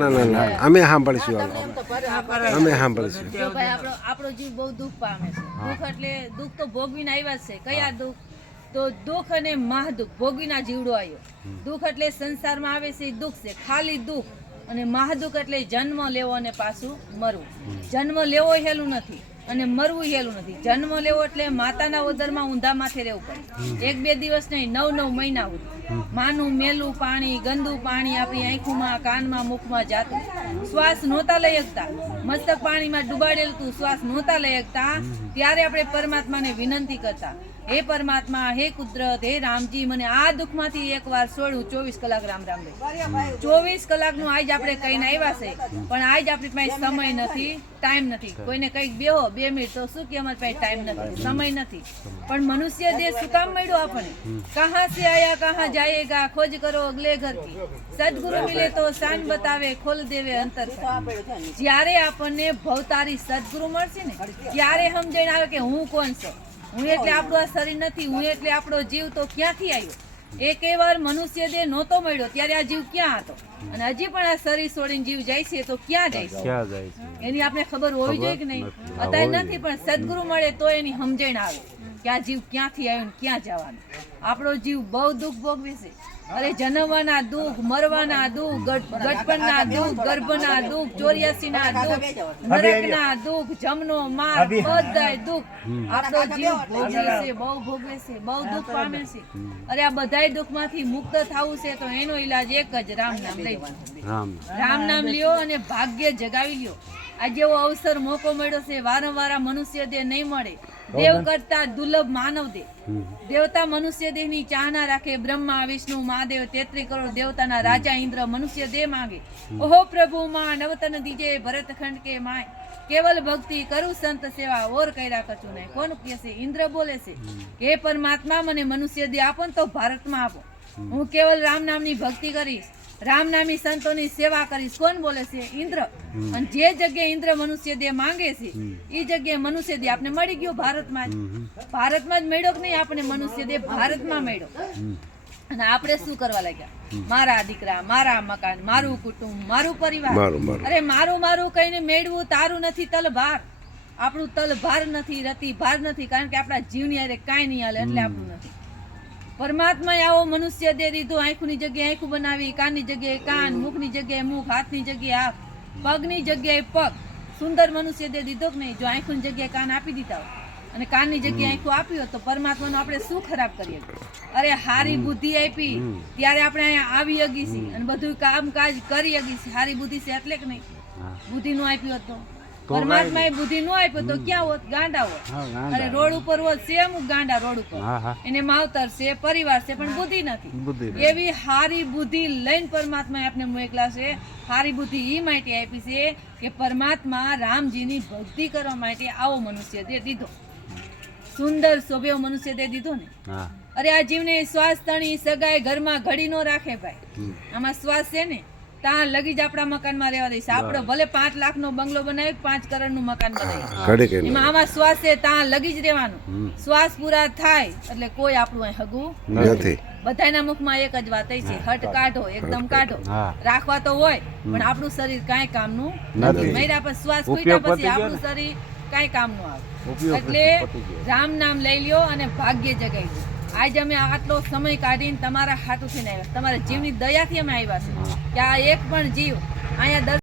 ના ના ના. અમે સાંભળીશું. અમે સાંભળીશું. ભાઈ આપણો આપણો જીવ બહુ દુઃખ પામે છે. દુઃખ એટલે દુઃખ તો ભોગવીને આવ્યા છે. કયા દુઃખ? તો દુઃખ અને મહાદુઃખ ભોગવીના જીવડો આવ્યો. દુઃખ એટલે સંસારમાં આવે છે દુઃખ છે. ખાલી દુઃખ અને મહાદુઃખ એટલે જન્મ લેવો અને પાછું મરવું. જન્મ લેવો હેલું નથી. અને મરવું હેલું નથી. જન્મ લેવો એટલે માતાના ઉદરમાં ઊંધા માથે રહેવું પડે. એક બે દિવસ નહીં નવ નવ મહિના સુધી. માનું મેલું પાણી ગંદુ પાણી આપણી આંખોમાં કાનમાં મુખમાં જાતું. શ્વાસ નહોતા લઈ શકતા મસ્તક પાણીમાં ડુબાડેલું તું શ્વાસ નહોતા લઈ શકતા ત્યારે આપણે પરમાત્માને વિનંતી કરતા હે પરમાત્મા હે કુદરત હે રામજી મને આ દુઃખમાંથી એકવાર છોડું ચોવીસ કલાક રામ રામ ચોવીસ કલાકનું આજ આપણે કહીને આવ્યા છે પણ આજ આપણી પાસે સમય નથી. ટાઈમ નથી. કોઈને કંઈક બેહો બે મિનિટ તો શું કે અમારી પાસે ટાઈમ નથી? સમય નથી. પણ મનુષ્ય દેહ શું કામ મળ્યો આપણને? કહા સે આયા કહા જાયેગા ખોજ કરો અગલે ઘર કી સદગુરુ મિલે તો શાન બતાવે ખોલ દેવે અંતર જ્યારે આપણને ભવતારી સદગુરુ મળશે ને ત્યારે સમજણ આવે કે હું કોણ છું? હું એટલે આપણું આ શરીર નથી હું એટલે આપણો જીવ તો ક્યાંથી આવ્યો? એક વાર મનુષ્ય દેહ નહોતો મળ્યો ત્યારે આ જીવ ક્યાં હતો? અને હજી પણ આ શરીર છોડીને જીવ જાય છે તો ક્યાં જાય છે? ક્યાં જાય છે? એની આપણે ખબર હોવી જોઈએ કે નહીં? અત્યારે નથી પણ સદગુરુ મળે તો એની સમજણ આવે કે આ જીવ ક્યાંથી આવ્યો ને ક્યાં જવાનું? આપણો જીવ બહુ દુઃખ ભોગવે છે. અરે જન્મવાના દુઃખ મરવાના દુઃખ ગટ- ગટપણના દુઃખ ગર્ભના દુઃખ ચોર્યાસીના દુઃખ નરકના દુઃખ જમનો માર બધાય દુઃખ. આપણો જીવ ભોગવે છે બહુ ભોગવે છે બહુ દુઃખ પામે છે. અરે આ બધાય દુઃખમાંથી મુક્ત થવું છે તો એનો ઈલાજ એક જ રામ નામ લેવાનો રામ રામ નામ લ્યો અને ભાગ્ય જગાવી લ્યો. આ જેવો અવસર મોકો મળ્યો છે વારંવાર મનુષ્ય તે નહીં મળે. દેવ કરતા દુર્લભ માનવ દેહ. દેવતા મનુષ્ય દેહની ચાહના રાખે બ્રહ્મા વિષ્ણુ મહાદેવ તેત્રી કરોડ દેવતાના રાજા ઇન્દ્ર મનુષ્ય દેહ માંગે. ઓહો પ્રભુ માં નવતન દીજે ભરત ખંડ કે માય. કેવલ ભક્તિ કરું સંત સેવા ઓર કર્યા કચું નહીં. કોણ કહે છે ઇન્દ્ર બોલે છે. કે હે પરમાત્મા મને મનુષ્ય દેહ આપો ને તો ભારતમાં આપો. હું કેવલ રામ નામની ભક્તિ કરીશ. રામ નામી સંતોની સેવા કરીશ કોણ બોલે છે ઇન્દ્ર. અને જે જગ્યાએ ઇન્દ્ર મનુષ્ય દેહ માંગે છે એ જગ્યાએ મનુષ્ય દેહ આપણે મળી ગયો ભારતમાં જ. ભારતમાં જ મળ્યો કે નહીં? આપણે મનુષ્ય દેહ ભારતમાં મળ્યો. અને આપણે શું કરવા લાગ્યા? મારા દીકરા મારા મકાન મારું કુટુંબ મારું પરિવાર. અરે મારું મારું કહીને મેળવું તારું નથી તલભાર. આપણું તલભાર નથી રતી ભાર નથી કારણ કે આપણા જીવની અરે કાંઈ નહીં હાલે એટલે આપણું નથી. પરમાત્માએ આવો મનુષ્ય દે દીધો આંખની જગ્યાએ આંખું બનાવી કાનની જગ્યાએ કાન મુખની જગ્યાએ મુખ હાથની જગ્યાએ હાથ પગની જગ્યાએ પગ. સુંદર મનુષ્ય દે દીધો કે નહીં? જો આંખની જગ્યાએ કાન આપી દીધા હોય અને કાનની જગ્યાએ આંખું આપ્યું તો પરમાત્માનો આપણે શું ખરાબ કરીએ? અરે હારી બુદ્ધિ આપી ત્યારે આપણે અહીંયા આવી અગી છીએ અને બધું કામકાજ કરી અગી છીએ. હારી બુદ્ધિ છે એટલે કે નહીં? બુદ્ધિ નો આપ્યો હતો પરમાત્માએ બુદ્ધિ નો આપ્યો તો ક્યાં હોત? ગાંડા હોત. અને રોડ ઉપર હોત સેમ ગાંડા રોડ ઉપર. એને માવતર છે પરિવાર છે પણ બુદ્ધિ નથી. એવી હારી બુદ્ધિ લઈને પરમાત્મા આપને મોકલા છે. હારી બુદ્ધિ એ માટે આપી છે કે પરમાત્મા રામજીની ભક્તિ કરવા માટે આવો મનુષ્ય તે દીધો. સુંદર શોભ્યો મનુષ્ય તે દીધો ને. અરે આ જીવને શ્વાસ તણી સગાઈ ઘરમાં ઘડી નો રાખે ભાઈ. આમાં શ્વાસ છે ને? ત્યાં લગી જ આપણા મકાનમાં રહેવા દઈશ. આપણે ભલે પાંચ લાખ નો બંગલો બનાવી પાંચ કરોડનું મકાન બનાવી એમાં આમાં શ્વાસ છે ત્યાં લગી જ રહેવાનું. શ્વાસ પૂરા થાય એટલે કોઈ આપણું અહીં હગું નથી. બધાના મુખમાં એક જ વાત છે. હટ કાઢો એકદમ કાઢો. રાખવા તો હોય પણ આપણું શરીર કાંઈ કામનું નથી. મૈરા પર શ્વાસ ફૂટ્યા પછી આપણું શરીર કાંઈ કામનું આવે. એટલે રામ નામ લઈ લ્યો અને ભાગ્ય જગાઈ લ્યો. આજે અમે આટલો સમય કાઢીને તમારા હાટુથી આવ્યા તમારા જીવની દયાથી અમે આવ્યા છીએ. કે આ એક પણ જીવ અહીંયા